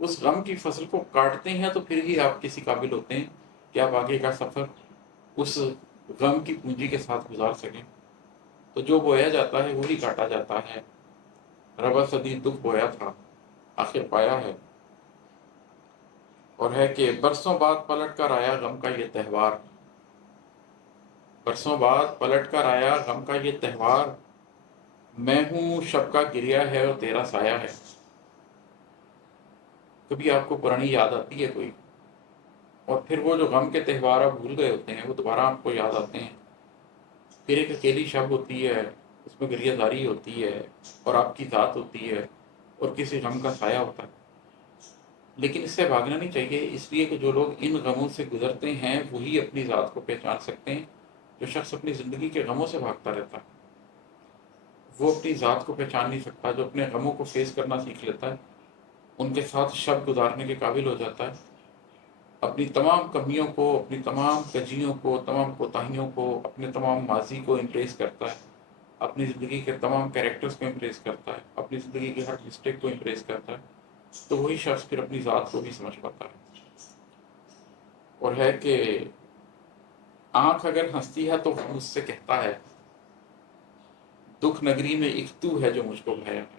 اس غم کی فصل کو کاٹتے ہیں تو پھر ہی آپ کسی قابل ہوتے ہیں کہ آپ آگے کا سفر اس غم کی پونجی کے ساتھ گزار سکیں۔ تو جو بویا جاتا ہے وہی کاٹا جاتا ہے۔ ربا صدی دکھ بویا تھا، آخر پایا ہے۔ اور ہے کہ برسوں بعد پلٹ کر آیا غم کا یہ تہوار، برسوں بعد پلٹ کر آیا غم کا یہ تہوار، میں ہوں شب کا گریا ہے اور تیرا سایہ ہے۔ کبھی آپ کو پرانی یاد آتی ہے کوئی، اور پھر وہ جو غم کے تہوار آپ بھول گئے ہوتے ہیں وہ دوبارہ آپ کو یاد آتے ہیں۔ پھر ایک اکیلی شب ہوتی ہے، اس میں گریہ زاری ہوتی ہے، اور آپ کی ذات ہوتی ہے، اور کسی غم کا سایہ ہوتا ہے۔ لیکن اس سے بھاگنا نہیں چاہیے، اس لیے کہ جو لوگ ان غموں سے گزرتے ہیں وہی اپنی ذات کو پہچان سکتے ہیں۔ جو شخص اپنی زندگی کے غموں سے بھاگتا رہتا ہے وہ اپنی ذات کو پہچان نہیں سکتا۔ جو اپنے غموں کو فیس کرنا سیکھ لیتا ہے ان کے ساتھ شب گزارنے کے قابل ہو جاتا ہے، اپنی تمام کمیوں کو، اپنی تمام کجیوں کو، تمام کوتاہیوں کو، اپنے تمام ماضی کو امپریس کرتا ہے، اپنی زندگی کے تمام کیریکٹرز کو امپریس کرتا ہے، اپنی زندگی کے ہر مسٹیک کو امپریس کرتا ہے، تو وہی شخص پھر اپنی ذات کو بھی سمجھ پاتا ہے۔ اور ہے کہ آنکھ اگر ہنستی ہے تو مجھ سے کہتا ہے، دکھ نگری میں ایک تو ہے جو مجھ کو بھایا ہے۔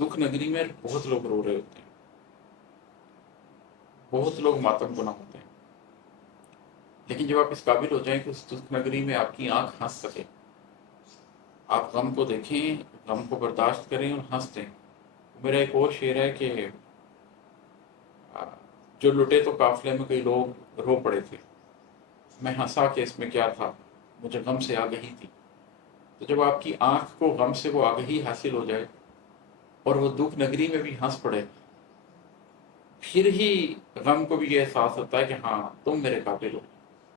دکھ نگری میں بہت لوگ رو رہے ہوتے ہیں، بہت لوگ ماتم گنا ہوتے ہیں، لیکن جب آپ اس قابل ہو جائیں کہ اس دکھ نگری میں آپ کی آنکھ ہنس سکے، آپ غم کو دیکھیں، غم کو برداشت کریں اور ہنس دیں۔ میرا ایک اور شعر ہے کہ جو لٹے تو قافلے میں کئی لوگ رو پڑے تھے، میں ہنسا کہ اس میں کیا تھا، مجھے غم سے آگہی تھی۔ تو جب آپ کی آنکھ کو غم سے وہ آگہی حاصل ہو جائے اور وہ دکھ نگری میں بھی ہنس پڑے، پھر ہی غم کو بھی یہ احساس ہوتا ہے کہ ہاں تم میرے قابل ہو۔